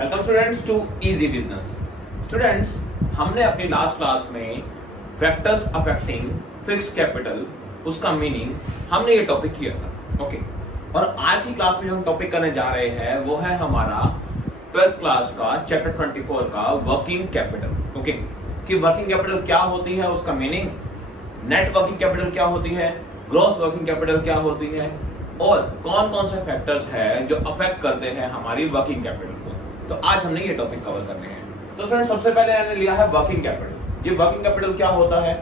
Welcome students to easy business. Students, हमने अपनी last class में फैक्टर्स अफेक्टिंग फिक्स्ड कैपिटल, उसका मीनिंग, हमने ये टॉपिक किया था। ओके, और आज की क्लास में जो हम टॉपिक करने जा रहे हैं वो है हमारा 12th क्लास का चैप्टर 24 का वर्किंग कैपिटल। ओके, कि वर्किंग कैपिटल क्या होती है, उसका मीनिंग, नेट वर्किंग कैपिटल क्या होती है, ग्रॉस वर्किंग कैपिटल क्या होती है, और कौन कौन से फैक्टर्स हैं जो अफेक्ट करते हैं हमारी वर्किंग कैपिटल को। तो आज हमने ये टॉपिक कवर करने हैं। तो स्टूडेंट्स, सबसे पहले हमने लिया है वर्किंग कैपिटल। ये वर्किंग कैपिटल क्या होता है?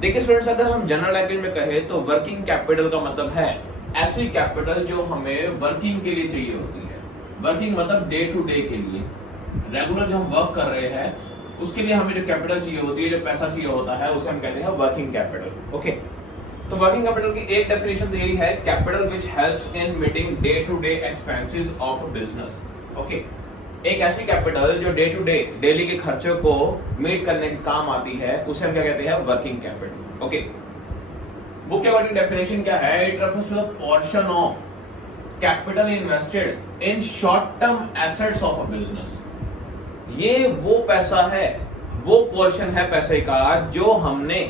देखिए स्टूडेंट्स, अगर हम जनरल लैंग्वेज में कहें तो वर्किंग कैपिटल का मतलब है ऐसी कैपिटल जो हमें वर्किंग के लिए चाहिए होती है। वर्किंग मतलब डे टू डे के लिए, रेगुलर जो हम वर्क कर रहे हैं उसके लिए हमें जो कैपिटल चाहिए होती है, जो पैसा चाहिए होता है, उसे हम कहते हैं वर्किंग कैपिटल। ओके, तो वर्किंग कैपिटल की एक डेफिनेशन तो यही है, capital which helps in meeting day to day expenses of a business. Okay, एक ऐसी कैपिटल जो डे टू डे डेली के खर्चों को मीट करने के काम आती है, उसे हम क्या कहते हैं? Working capital. ओके, बुक के अकॉर्डिंग डेफिनेशन क्या है? It refers to the portion of capital invested in short term assets of a business. ये वो पैसा है, वो पोर्शन है पैसे का जो हमने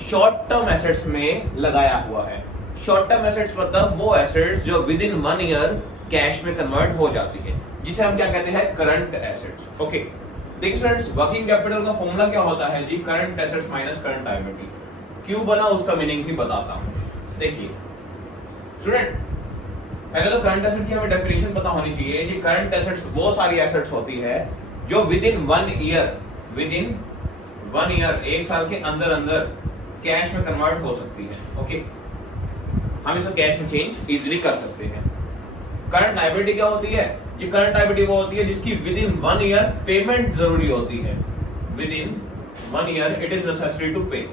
शॉर्ट टर्म एसेट्स में लगाया हुआ है। शॉर्ट टर्म एसेट्स मतलब वो एसेट्स जो विद इन 1 ईयर कैश में कन्वर्ट हो जाती है, जिसे हम क्या कहते हैं? Current assets. ओके, देखिए स्टूडेंट्स, वर्किंग कैपिटल का फॉर्मूला क्या होता है जी? Current assets minus current liability. क्यों बना उसका मीनिंग भी बताता हूं। देखिए स्टूडेंट, पहले तो करंट एसेट की हमें डेफिनेशन पता होनी चाहिए जी। करंट एसेट्स वो सारी एसेट्स होती है जो विद इन 1 ईयर, एक साल के अंदर अंदर कैश में कन्वर्ट हो सकती है। ओके, हम इसको कैश में चेंज इजीली कर सकते हैं। करंट लायबिलिटी क्या होती है जी? करंट लायबिलिटी वो होती है जिसकी विद इन 1 ईयर पेमेंट जरूरी होती है। Within 1 year it is necessary to pay,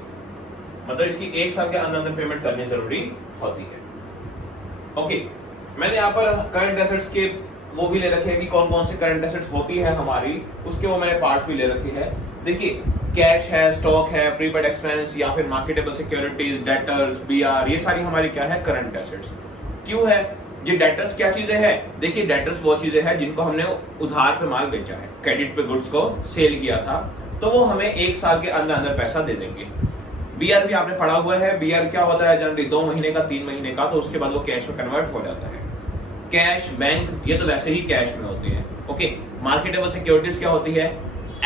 मतलब इसकी एक साल के अंदर अंदर पेमेंट करनी जरूरी होती है। ओके, मैंने यहाँ पर करंट एसेट्स के वो भी ले रखे हैं कि कौन कौन सी करंट एसेट्स होती है हमारी, उसके वो मैंने पार्ट्स भी ले रखे हैं। देखिए, कैश है, स्टॉक है, प्रीपेड एक्सपेंस या फिर मार्केटेबल सिक्योरिटीज, डेटर्स, बीआर, ये सारी हमारी क्या है? Current assets. क्यों है ये डेटर्स? क्या चीजें हैं? देखिए, डेटर्स वो चीजें हैं जिनको हमने उधार पे माल बेचा है, क्रेडिट पे गुड्स को सेल किया था, तो वो हमें एक साल के अंदर अंदर पैसा दे देंगे। बीआर भी आपने पढ़ा हुआ है। बीआर क्या होता है? जनरली 2 महीने का, 3 महीने का, तो उसके बाद वो कैश में कन्वर्ट हो जाता है। कैश, बैंक, ये तो वैसे ही कैश में होते हैं। ओके, मार्केटेबल सिक्योरिटीज क्या होती है?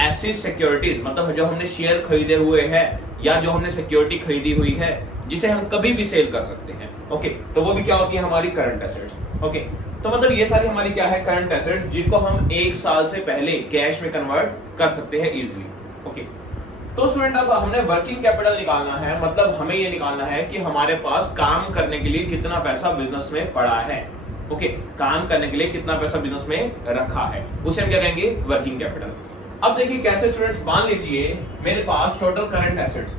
ऐसी सिक्योरिटीज मतलब जो हमने शेयर खरीदे हुए हैं या जो हमने सिक्योरिटी खरीदी हुई है जिसे हम कभी भी सेल कर सकते हैं। ओके, तो वो भी क्या होती है? हमारी करंट एसेट्स। ओके, तो मतलब ये सारी हमारी क्या है? करंट एसेट्स, जिनको हम एक साल से पहले कैश में कन्वर्ट कर सकते हैं इजीली। ओके, तो स्टूडेंट, अब हमने वर्किंग कैपिटल निकालना है, मतलब हमें ये निकालना है कि हमारे पास काम करने के लिए कितना पैसा बिजनेस में पड़ा है। ओके, काम करने के लिए कितना पैसा बिजनेस में रखा है, उसे हम क्या कहेंगे? Working capital. अब देखिए कैसे स्टूडेंट्स, मान लीजिए मेरे पास total current assets.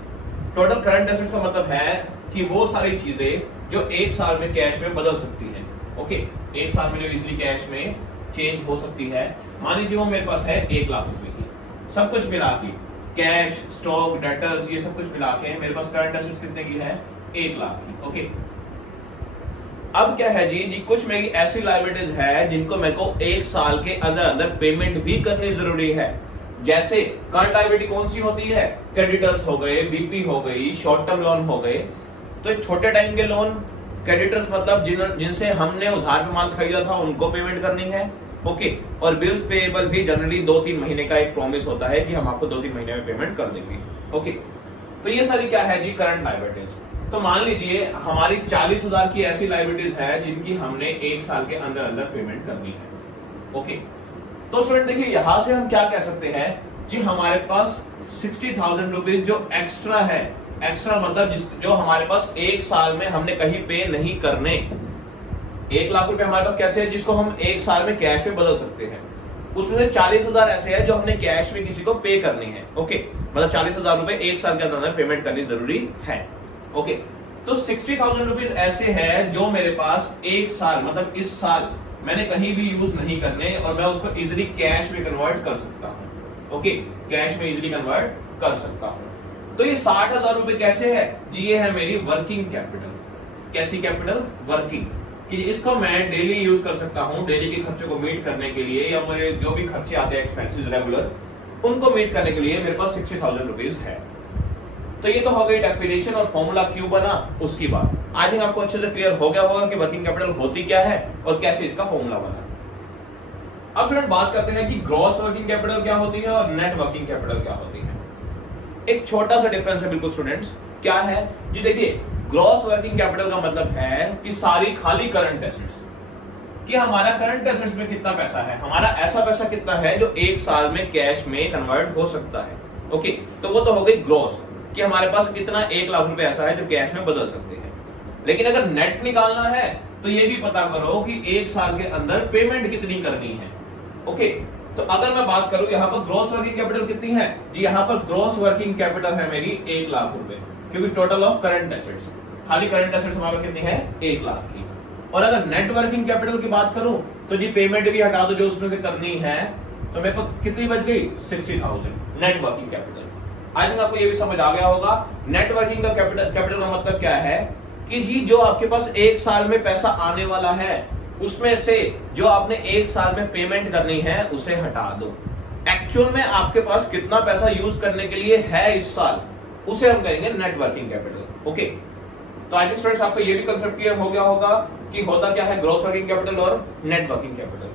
Total current assets का मतलब है कि वो सारी चीजें जो एक साल में कैश में बदल सकती हैं। ओके, एक साल में जो इजीली कैश में चेंज हो सकती है। मान लीजिए वो मेरे पास है 1 लाख रुपए की, सब कुछ मिला के, कैश, स्टॉक, डेटर्स, ये सब कुछ मिला के मेरे पास करंट एसेट्स कितने की है? 1 लाख की। ओके, अब क्या है जी? कुछ मेरी ऐसी लायबिलिटीज है जिनको मेरे को एक साल के अंदर अंदर पेमेंट भी करनी जरूरी है। जैसे करंट लायबिलिटी कौन सी होती है? क्रेडिटर्स हो गए, बीपी हो गई, शॉर्ट टर्म लोन हो गए। तो छोटे टाइम के लोन, क्रेडिटर्स मतलब जिनसे हमने उधार पे माल खरीदा था उनको पेमेंट करनी है। ओके, और बिल्स पेएबल भी जनरली 2-3 महीने का एक प्रॉमिस होता है कि हम आपको 2-3 महीने में पेमेंट कर देंगे। ओके, तो ये सारी क्या है जी? Current liabilities. तो मान लीजिए हमारी 40,000 की ऐसी लायबिलिटीज है जिनकी हमने एक साल के अंदर अंदर पेमेंट करनी है। ओके, तो स्टूडेंट देखिए, यहां से हम क्या कह सकते हैं जी? हमारे पास 60,000 रुपीज जो एक्स्ट्रा है, एक्स्ट्रा मतलब जो हमारे पास एक साल में हमने कहीं पे नहीं करने। 1 लाख रुपए हमारे पास कैसे है जिसको हम एक साल में कैश में बदल सकते हैं, उसमें से 40,000 ऐसे है जो हमने कैश में किसी को पे करनी है। ओके, मतलब 40,000 रुपए एक साल के अंदर पेमेंट करनी जरूरी है। ओके, तो 60,000 रुपीज ऐसे है जो मेरे पास एक साल, मतलब इस साल मैंने कहीं भी यूज नहीं करने और मैं उसको इजीली कैश में कन्वर्ट कर सकता हूं। ओके, कैश में इजीली कन्वर्ट कर सकता हूं। तो ये 60,000 रुपए कैसे है जी? ये है मेरी वर्किंग कैपिटल। कैसी कैपिटल? वर्किंग, कि इसको मैं डेली यूज कर सकता हूं, डेली के खर्चे को मीट करने के लिए, या मेरे जो भी खर्चे आते हैं एक्सपेंसेस रेगुलर, उनको मीट करने के लिए मेरे पास 60,000 रुपीज है। तो ये तो हो गई डेफिनेशन और फॉर्मूला क्यों बना उसकी बात। आई थिंक आपको अच्छे से क्लियर हो गया होगा कि वर्किंग कैपिटल होती क्या है और कैसे इसका फॉर्मूला बना। अब स्टूडेंट बात करते हैं कि ग्रॉस वर्किंग कैपिटल क्या होती है और नेट वर्किंग कैपिटल क्या होती है। एक छोटा सा डिफरेंस है बिल्कुल स्टूडेंट्स, क्या है जी, देखिए ग्रॉस वर्किंग कैपिटल का मतलब है कि सारी खाली करंट एसेट्स, कि हमारा करंट एसेट्स में कितना पैसा है, हमारा ऐसा पैसा कितना है जो एक साल में कैश में कन्वर्ट हो सकता है। ओके, तो वो तो हो गई ग्रॉस, कि हमारे पास कितना 1 लाख रुपए ऐसा है जो कैश में बदल सकते हैं। लेकिन अगर नेट निकालना है तो ये भी पता करो कि एक साल के अंदर पेमेंट कितनी करनी है। ओके, तो अगर मैं बात करूं यहाँ पर ग्रॉस वर्किंग कैपिटल कितनी है जी, यहाँ पर ग्रॉस वर्किंग कैपिटल है मेरी 1 लाख रुपए, क्योंकि टोटल ऑफ करंट एसेट्स, खाली करंट एसेट्स हमारे कितनी है 1 लाख की। और अगर नेट वर्किंग कैपिटल की बात करूं तो जी पेमेंट भी हटा दो जो उसमें से करनी है, तो मेरे को कितनी बच गई 60,000 net working capital. I think आपको ये भी समझ आ गया होगा नेट वर्किंग का कैपिटल का मतलब क्या है कि जी जो आपके पास एक साल में पैसा आने वाला है उसमें से जो आपने एक साल में पेमेंट करनी है उसे हटा दो। एक्चुअल में आपके पास कितना पैसा यूज करने के लिए है इस साल, उसे हम कहेंगे नेट वर्किंग कैपिटल। ओके, तो आई थिंक स्टूडेंट्स आपको ये भी कंसेप्ट क्लियर हो गया होगा कि होता क्या है ग्रॉस वर्किंग कैपिटल और नेट वर्किंग कैपिटल।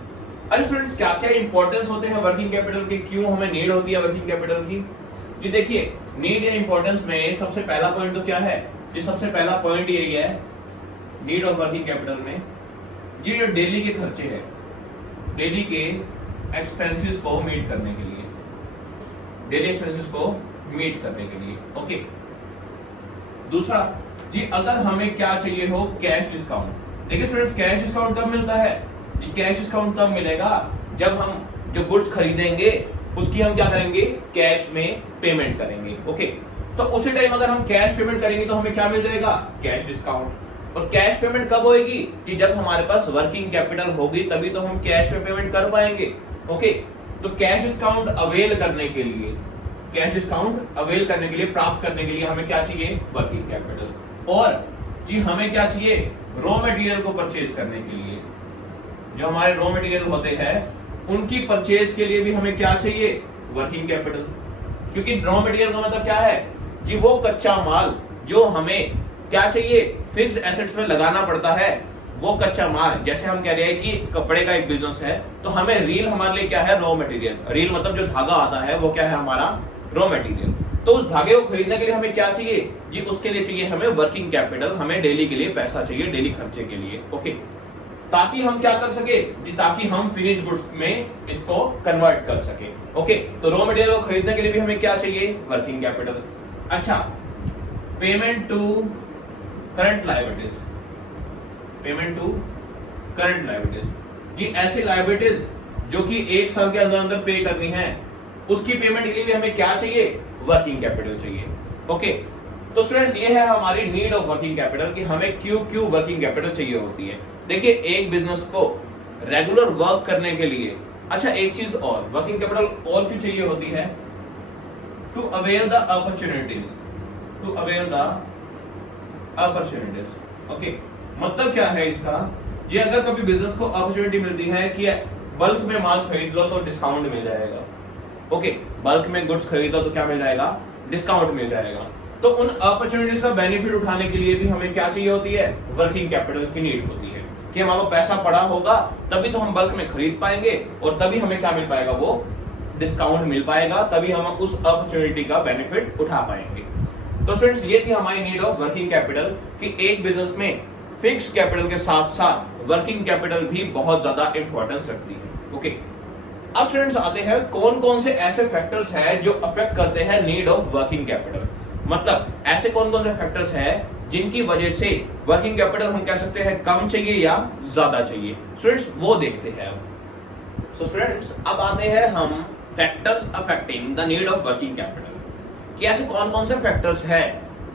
अरे स्टूडेंट्स क्या क्या इंपॉर्टेंस होते हैं वर्किंग कैपिटल के, क्यों हमें नीड होती है वर्किंग कैपिटल की जी। देखिए नीड या इंपॉर्टेंस में सबसे पहला पॉइंट तो क्या है जी, सबसे पहला पॉइंट यही है नीड ऑफ वर्किंग कैपिटल में जी, जो डेली के खर्चे हैं, डेली के एक्सपेंसेस को मीट करने के लिए, डेली एक्सपेंसेस को मीट करने के लिए। ओके, दूसरा जी अगर हमें क्या चाहिए हो कैश डिस्काउंट। देखिए स्टूडेंट्स कैश डिस्काउंट कब मिलता है जी, कैश डिस्काउंट तब मिलेगा जब हम जो गुड्स खरीदेंगे उसकी हम क्या करेंगे कैश में पेमेंट करेंगे। ओके, तो उसी टाइम अगर हम कैश पेमेंट करेंगे तो हमें क्या मिल जाएगा कैश डिस्काउंट। और कैश पेमेंट कब होएगी कि जब हमारे पास वर्किंग कैपिटल होगी तभी तो हम कैश में पेमेंट कर पाएंगे। ओके, तो कैश डिस्काउंट अवेल करने के लिए, कैश डिस्काउंट अवेल करने के लिए, प्राप्त करने के लिए हमें क्या चाहिए वर्किंग कैपिटल। और जी हमें क्या चाहिए रॉ मटेरियल को परचेज करने के लिए, जो हमारे रॉ मटेरियल होते हैं उनकी परचेज के लिए भी हमें क्या चाहिए वर्किंग कैपिटल। क्योंकि रॉ मटेरियल का मतलब क्या है जी, वो कच्चा माल जो हमें क्या चाहिए फिक्स एसेट्स में लगाना पड़ता है, वो कच्चा माल। जैसे हम कह रहे हैं कि कपड़े का एक बिजनेस है तो हमें रील हमारे लिए क्या है रॉ मटेरियल, रील मतलब जो धागा आता है वो क्या है हमारा रॉ मटेरियल। तो उस धागे को खरीदने के लिए हमें क्या चाहिए जी, उसके लिए चाहिए हमें वर्किंग कैपिटल, हमें डेली के लिए पैसा चाहिए, डेली खर्चे के लिए। ओके, ताकि हम क्या कर सके जी, ताकि हम फिनिश गुड्स में इसको कन्वर्ट कर सके। ओके, तो रॉ मटेरियल को खरीदने के लिए भी हमें क्या चाहिए वर्किंग कैपिटल। अच्छा, payment to current liabilities, payment to current liabilities जी, ऐसी लायबिलिटीज जो कि एक साल के अंदर अंदर पे करनी है, उसकी पेमेंट के लिए भी हमें क्या चाहिए वर्किंग कैपिटल चाहिए। ओके, तो स्टूडेंट्स ये है हमारी नीड ऑफ वर्किंग कैपिटल कि हमें क्यों क्यों वर्किंग कैपिटल चाहिए होती है। देखिए एक बिजनेस को रेगुलर वर्क करने के लिए, अच्छा एक चीज और वर्किंग कैपिटल और क्यों चाहिए होती है, to avail the opportunities, to avail the opportunities. Okay, मतलब क्या है इसका ये, अगर कभी बिजनेस को अपॉर्चुनिटी मिलती है कि बल्क में माल खरीद लो तो डिस्काउंट मिल जाएगा। ओके, बल्क में गुड्स खरीदो तो क्या मिल जाएगा डिस्काउंट मिल जाएगा। तो उन अपॉर्चुनिटीज का बेनिफिट उठाने के लिए भी हमें क्या चाहिए होती है वर्किंग कैपिटल की नीड होती है कि हमारे पास पैसा पड़ा होगा तभी तो हम बल्क में खरीद पाएंगे और तभी हमें क्या मिल पाएगा वो डिस्काउंट मिल पाएगा, तभी हम उस अपॉर्चुनिटी का बेनिफिट उठा पाएंगे। तो स्टूडेंट्स ये थी हमारी नीड ऑफ वर्किंग कैपिटल कि एक बिजनेस में फिक्स्ड कैपिटल के साथ साथ वर्किंग कैपिटल भी बहुत ज्यादा इंपॉर्टेंस रखती है। ओके, अब स्टूडेंट्स आते हैं कौन कौन से ऐसे फैक्टर्स हैं जो अफेक्ट करते हैं नीड ऑफ वर्किंग कैपिटल, मतलब ऐसे कौन कौन से फैक्टर्स हैं जिनकी वजह से वर्किंग कैपिटल हम कह सकते हैं कम चाहिए या ज्यादा चाहिए। स्टूडेंट्स वो देखते हैं। सो स्टूडेंट्स अब आते हैं हम factors affecting the need of working capital, कि ऐसे कौन कौन से फैक्टर्स हैं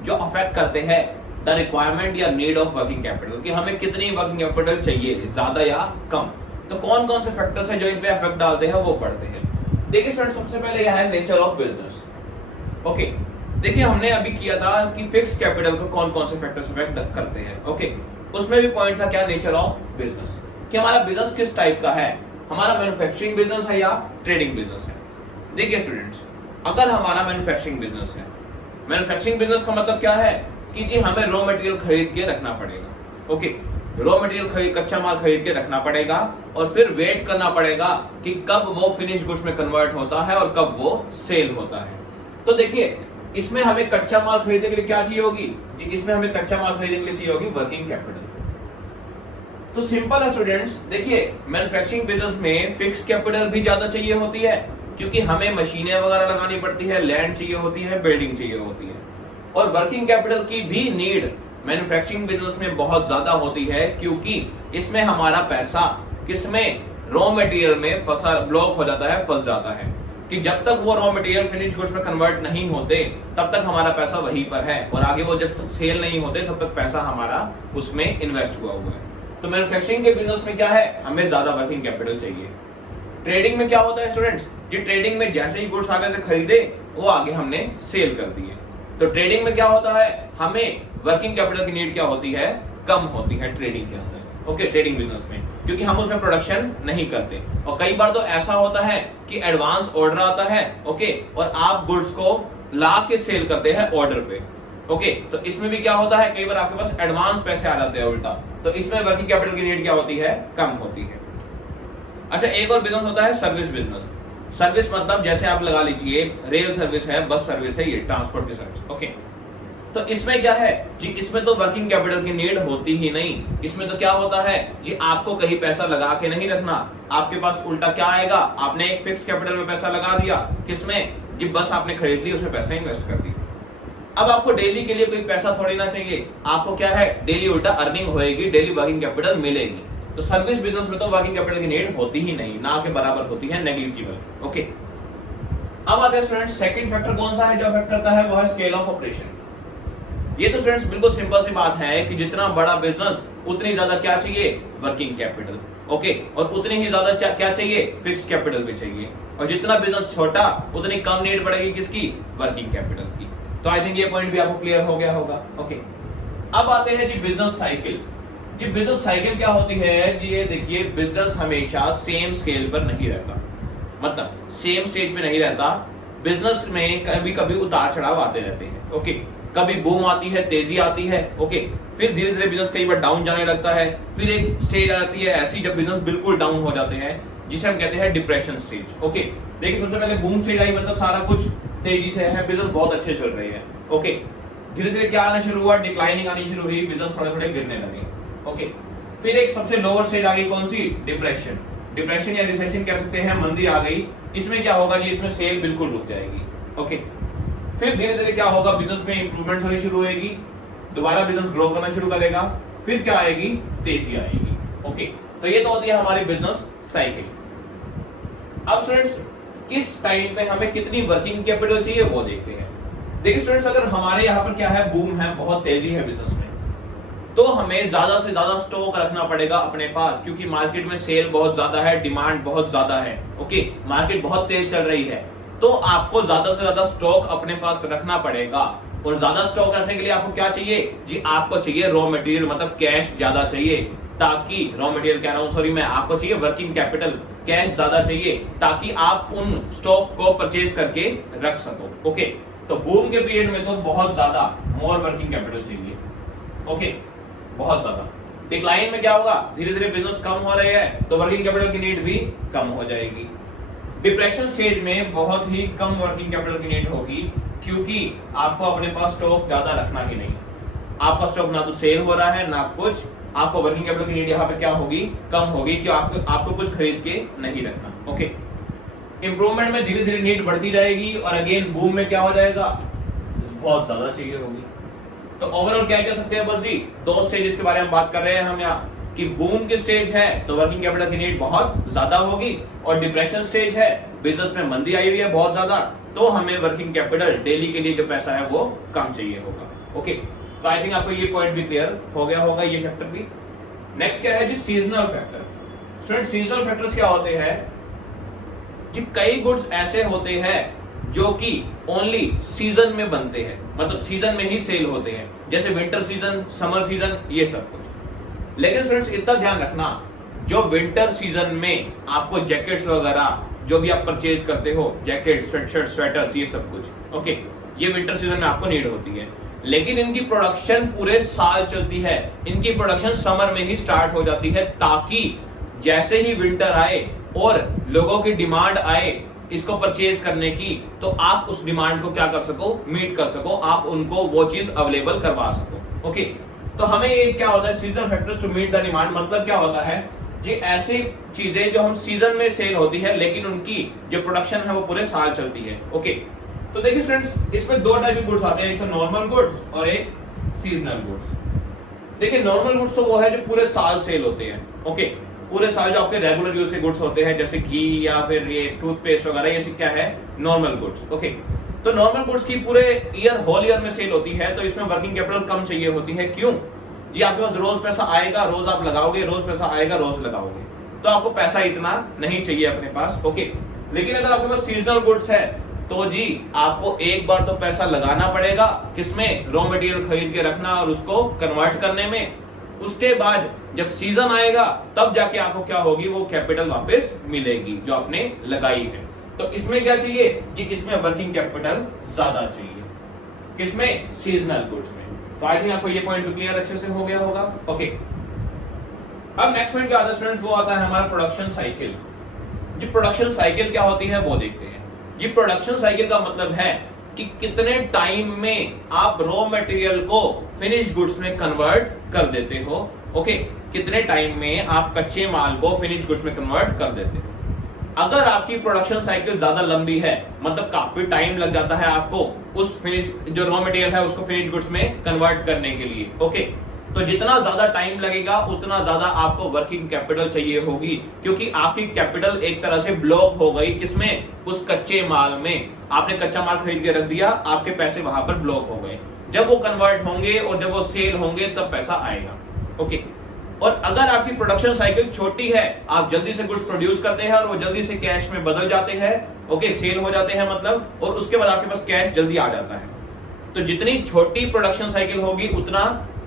जो अफेक्ट करते हैं द रिक्वायरमेंट या नीड ऑफ वर्किंग कैपिटल, कि हमें कितनी वर्किंग कैपिटल चाहिए ज्यादा या कम। तो कौन कौन से फैक्टर्स हैं जो इन पे इफेक्ट डालते हैं वो पढ़ते हैं। देखिए स्टूडेंट्स सबसे पहले यह है नेचर ऑफ बिजनेस। ओके, देखिए हमने अभी किया था कि फिक्स्ड कैपिटल को कौन कौन से फैक्टर्स इफेक्ट करते हैं। ओके, उसमें भी पॉइंट था क्या, नेचर ऑफ बिजनेस, कि हमारा बिजनेस किस टाइप का है, हमारा मैन्युफैक्चरिंग बिजनेस है या ट्रेडिंग बिजनेस है। देखिए स्टूडेंट्स, अगर हमारा मैन्युफैक्चरिंग बिजनेस है, मैन्युफैक्चरिंग बिजनेस का मतलब क्या है कि जी हमें रॉ मटेरियल खरीद के रखना पड़ेगा। ओके, रॉ मटेरियल खरीद, कच्चा माल खरीद के रखना पड़ेगा और फिर वेट करना पड़ेगा कि कब वो फिनिश गुड्स में कन्वर्ट होता है और कब वो सेल होता है। तो देखिए इसमें हमें कच्चा माल खरीदने के लिए क्या चाहिए होगी जी, इसमें हमें कच्चा माल खरीदने के लिए चाहिए होगी वर्किंग कैपिटल। तो सिंपल है स्टूडेंट्स, देखिए मैन्युफैक्चरिंग बिजनेस में फिक्स कैपिटल भी ज्यादा चाहिए होती है क्योंकि हमें मशीनें वगैरह लगानी पड़ती है, लैंड चाहिए होती है, बिल्डिंग चाहिए होती है, और वर्किंग कैपिटल की भी नीड मैन्युफैक्चरिंग बिजनेस में बहुत ज्यादा होती है क्योंकि इसमें हमारा पैसा किसमें, रॉ मटेरियल में फंसा, ब्लॉक हो जाता है, फंस जाता है कि जब तक वो रॉ मटेरियल फिनिश गुड्स में कन्वर्ट नहीं होते तब तक हमारा पैसा वहीं पर है और आगे वो जब तक सेल नहीं होते तब तक पैसा हमारा उसमें इन्वेस्ट हुआ हुआ है। तो मैन्युफैक्चरिंग के बिजनेस में क्या है, हमें ज्यादा वर्किंग कैपिटल चाहिए। ट्रेडिंग में क्या होता है स्टूडेंट्स, जी ट्रेडिंग में जैसे ही गुड्स आगे से खरीदे वो आगे हमने सेल कर दिए। तो ट्रेडिंग में क्या होता है, हमें वर्किंग कैपिटल की नीड क्या होती है, कम होती है ट्रेडिंग के अंदर। ओके, ट्रेडिंग बिजनेस में क्योंकि हम उसमें प्रोडक्शन नहीं करते और कई बार तो ऐसा होता है कि एडवांस ऑर्डर आता है, ओके, और आप गुड्स को ला के सेल करते हैं ऑर्डर पे। ओके, तो इसमें भी क्या होता है, कई बार आपके पास एडवांस पैसे आ जाते हैं उल्टा, तो इसमें वर्किंग कैपिटल की नीड क्या होती है, कम होती है। अच्छा, एक और बिजनेस होता है सर्विस बिजनेस। सर्विस मतलब जैसे आप लगा लीजिए रेल सर्विस है, बस सर्विस है, ये ट्रांसपोर्ट की सर्विस। ओके, तो इसमें क्या है जी, इसमें तो वर्किंग कैपिटल की नीड होती ही नहीं। इसमें तो क्या होता है जी, आपको कहीं पैसा लगा के नहीं रखना, आपके पास उल्टा क्या आएगा, आपने एक फिक्स कैपिटल में पैसा लगा दिया, किसमें जी, बस आपने खरीद ली, उसमें पैसा इन्वेस्ट कर दिया। अब आपको डेली के लिए कोई पैसा थोड़ी ना चाहिए, आपको क्या है, डेली उल्टा अर्निंग होएगी, डेली वर्किंग कैपिटल मिलेगी। तो सर्विस बिजनेस में तो वर्किंग कैपिटल की नीड होती ही नहीं, ना के बराबर होती है, नेग्लिजिबल। ओके, अब आते हैं स्टूडेंट्स, सेकंड फैक्टर कौन सा है जो अफेक्ट करता है, वो है स्केल ऑफ ऑपरेशन। ये तो स्टूडेंट्स बिल्कुल सिंपल सी बात है कि जितना बड़ा बिजनेस उतनी ज्यादा क्या चाहिए, वर्किंग कैपिटल। ओके, और उतनी ही ज्यादा क्या चाहिए, फिक्स कैपिटल भी चाहिए, और जितना बिजनेस छोटा उतनी कम नीड पड़ेगी किसकी, वर्किंग कैपिटल की। तो आई थिंक ये पॉइंट भी आपको क्लियर हो गया होगा। ओके, अब आते हैं जी बिजनेस साइकिल। जी बिजनेस साइकिल क्या होती है जी, ये देखिए बिजनेस हमेशा सेम स्केल पर नहीं रहता, मतलब सेम स्टेज पे नहीं रहता। बिजनेस में कभी कभी उतार चढ़ाव आते रहते हैं। ओके, कभी बूम आती है, तेजी आती है, ओके, फिर धीरे धीरे बिजनेस कई बार डाउन जाने लगता है, फिर एक स्टेज आ जाती है ऐसी जब बिजनेस बिल्कुल डाउन हो जाते हैं, जिसे हम कहते हैं डिप्रेशन स्टेज। ओके, देखिए सबसे पहले बूम स्टेज आई, मतलब सारा कुछ तेजी से है, बिजनेस बहुत अच्छे चल रही है। ओके, धीरे धीरे क्या आना शुरू हुआ, डिक्लाइनिंग आनी शुरू हुई, बिजनेस थोड़े थोड़े गिरने लगे। ओके, फिर एक सबसे लोअर स्टेज आ गई, कौन सी, डिप्रेशन। डिप्रेशन या रिसेशन कह सकते हैं, मंदी आ गई। इसमें क्या होगा जी, इसमें सेल बिल्कुल रुक जाएगी। ओके, फिर धीरे धीरे क्या होगा, बिजनेस में इंप्रूवमेंट्स होनी शुरू होगी, दोबारा बिजनेस ग्रो करना शुरू करेगा, फिर क्या आएगी, तेजी आएगी। ओके, तो ये तो होती है हमारी बिजनेस साइकिल। अब स्टूडेंट्स किस टाइम पे हमें कितनी वर्किंग कैपिटल चाहिए वो देखते हैं। देखिए स्टूडेंट्स, अगर हमारे यहाँ पर क्या है, बूम है, बहुत तेजी है बिजनेस में, तो हमें ज्यादा से ज्यादा स्टॉक रखना पड़ेगा अपने पास, क्योंकि मार्केट में सेल बहुत ज्यादा है, डिमांड बहुत ज्यादा है। ओके, मार्केट बहुत तेज चल रही है, तो आपको ज्यादा से ज्यादा स्टॉक अपने पास रखना पड़ेगा। और ज्यादा स्टॉक रखने के लिए आपको क्या चाहिए जी, आपको चाहिए रॉ मटेरियल, मतलब कैश ज्यादा चाहिए, ताकि रॉ मटेरियल कह रहा हूं, सॉरी मैं, आपको चाहिए वर्किंग कैपिटल, कैश ज्यादा चाहिए, ताकि आप उन स्टॉक को परचेज करके रख सको। ओके, तो बूम के पीरियड में तो बहुत ज्यादा मोर वर्किंग कैपिटल चाहिए। ओके, बहुत ज्यादा। डिक्लाइन में क्या होगा, धीरे धीरे बिजनेस कम हो रहे हैं, तो वर्किंग कैपिटल की नीड भी कम हो जाएगी। डिप्रेशन स्टेज में बहुत ही कम वर्किंग कैपिटल की नीड होगी, क्योंकि आपको अपने पास स्टॉक ज्यादा रखना ही नहीं, आपका स्टॉक ना तो सेल हो रहा है ना कुछ, आपको वर्किंग कैपिटल की नीड यहाँ पे क्या होगी, कम होगी, क्योंकि आपको कुछ खरीद के नहीं रखना। ओके, इंप्रूवमेंट में धीरे धीरे नीड बढ़ती जाएगी, और अगेन बूम में क्या हो जाएगा, बहुत ज्यादा चाहिए होगी। तो ओवरऑल क्या कह सकते हैं, बस जी दो स्टेजेस के बारे में बात कर रहे हैं हम यहाँ, कि बूम की स्टेज है तो वर्किंग कैपिटल की नीड बहुत ज्यादा होगी, और डिप्रेशन स्टेज है, बिजनेस में मंदी आई हुई है बहुत ज्यादा, तो हमें वर्किंग कैपिटल डेली के लिए जो पैसा है वो कम चाहिए होगा। ओके, तो आई थिंक आपको ये पॉइंट भी क्लियर हो गया होगा, ये फैक्टर भी। नेक्स्ट क्या है जी, seasonal factor. Student, seasonal factors क्या होते हैं जी, कई गुड्स ऐसे होते हैं जो कि ओनली सीजन में बनते हैं, मतलब सीजन में ही सेल होते हैं, जैसे विंटर सीजन, समर सीजन, ये सब कुछ। लेकिन स्टूडेंट्स इतना ध्यान रखना, जो विंटर सीजन में आपको जैकेट्स वगैरह जो भी आप परचेज करते हो, जैकेट, स्वेटशर्ट, स्वेटर्स, ये सब कुछ, ओके, ये विंटर सीजन में आपको नीड होती है। लेकिन इनकी प्रोडक्शन पूरे साल चलती है, इनकी प्रोडक्शन समर में ही स्टार्ट हो जाती है, ताकि जैसे ही विंटर आए और लोगों की डिमांड आए इसको परचेज करने की, तो आप उस डिमांड को क्या कर सको, मीट कर सको, आप उनको वो चीज अवेलेबल करवा सको। ओके, तो हमें ये क्या होता है, seasonal factors to meet the demand, मतलब क्या होता है जी, ऐसी चीजें जो हम सीजन में सेल होती है लेकिन उनकी जो प्रोडक्शन है वो पूरे साल चलती है। ओके, तो देखिए स्टूडेंट्स, इसमें दो टाइप के गुड्स आते हैं, एक तो नॉर्मल गुड्स और एक सीजनल गुड्स। देखिए नॉर्मल गुड्स तो वो है जो पूरे साल सेल होते हैं। ओके, पूरे साल जो आपके रेगुलर यूज के गुड्स होते हैं, जैसे घी या फिर ये टूथपेस्ट वगैरह, ये सब क्या है, नॉर्मल गुड्स। ओके, तो नॉर्मल गुड्स की पूरे ईयर, होल ईयर में सेल होती है, तो इसमें वर्किंग कैपिटल कम चाहिए होती है। क्यों जी, आपके पास रोज पैसा आएगा, रोज आप लगाओगे, रोज पैसा आएगा, रोज लगाओगे, तो आपको पैसा इतना नहीं चाहिए अपने पास। ओके, लेकिन अगर आपके पास सीजनल गुड्स है तो जी आपको एक बार तो पैसा लगाना पड़ेगा, किसमें, रॉ मटेरियल खरीद के रखना और उसको कन्वर्ट करने में। उसके बाद जब सीजन आएगा तब जाके आपको क्या होगी, वो कैपिटल वापस मिलेगी जो आपने लगाई है। तो इसमें क्या चाहिए कि इसमें वर्किंग कैपिटल ज्यादा चाहिए, किसमें, सीजनल गुड्स में। तो आई थिंक आपको ये पॉइंट क्लियर अच्छे से हो गया होगा। ओके, अब नेक्स्ट पॉइंट क्या आता है स्टूडेंट्स, वो आता है हमारा प्रोडक्शन साइकिल। जी प्रोडक्शन साइकिल क्या होती है वो देखते हैं। जी प्रोडक्शन साइकिल का मतलब है कि कितने टाइम में आप रॉ मटेरियल को फिनिश गुड्स में कन्वर्ट कर देते हो। ओके, कितने टाइम में आप कच्चे माल को फिनिश गुड्स में कन्वर्ट कर देते हो। अगर आपकी प्रोडक्शन साइकिल ज्यादा लंबी है, मतलब काफी टाइम लग जाता है आपको उस फिनिश, जो रॉ मटेरियल है उसको फिनिश गुड्स में कन्वर्ट करने के लिए। ओके, तो जितना ज्यादा टाइम लगेगा उतना ज्यादा आपको वर्किंग कैपिटल चाहिए होगी, क्योंकि आपकी कैपिटल एक तरह से ब्लॉक हो गई, किसमें, उस कच्चे माल में। आपने कच्चा माल खरीद के रख दिया, आपके पैसे वहां पर ब्लॉक हो गए। जब वो कन्वर्ट होंगे और जब वो सेल होंगे तब पैसा आएगा। ओके, और अगर आपकी प्रोडक्शन साइकिल छोटी है, आप जल्दी से गुड्स प्रोड्यूस करते हैं और वो जल्दी से कैश में बदल जाते हैं, ओके, सेल हो जाते हैं मतलब, और उसके बाद आपके पास कैश जल्दी आ जाता है। तो जितनी छोटी प्रोडक्शन साइकिल होगी उतना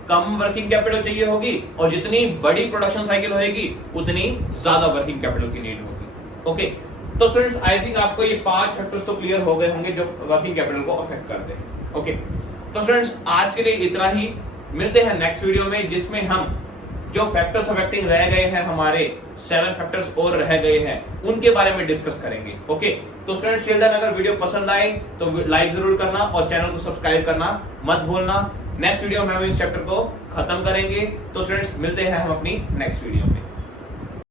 कम वर्किंग कैपिटल चाहिए होगी, और जितनी बड़ी प्रोडक्शन साइकिल होगी उतनी ज्यादा वर्किंग कैपिटल की नीड होगी। ओके, तो स्टूडेंट्स आई थिंक आपको ये 5 फैक्टर्स तो क्लियर हो गए होंगे जो वर्किंग कैपिटल को अफेक्ट करते हैं। ओके, तो स्टूडेंट्स आज के लिए इतना ही, मिलते हैं नेक्स्ट वीडियो में, जिसमें हम जो फैक्टर्स अफेक्टिंग रह गए हैं, हमारे 7 फैक्टर्स और रह गए हैं, उनके बारे में डिस्कस करेंगे। ओके, तो स्टूडेंट्स टिल देन अगर वीडियो पसंद आए तो लाइक जरूर करना और चैनल को सब्सक्राइब करना मत भूलना। नेक्स्ट वीडियो में हम इस चैप्टर को खत्म करेंगे। तो स्टूडेंट्स मिलते हैं हम अपनी नेक्स्ट वीडियो में।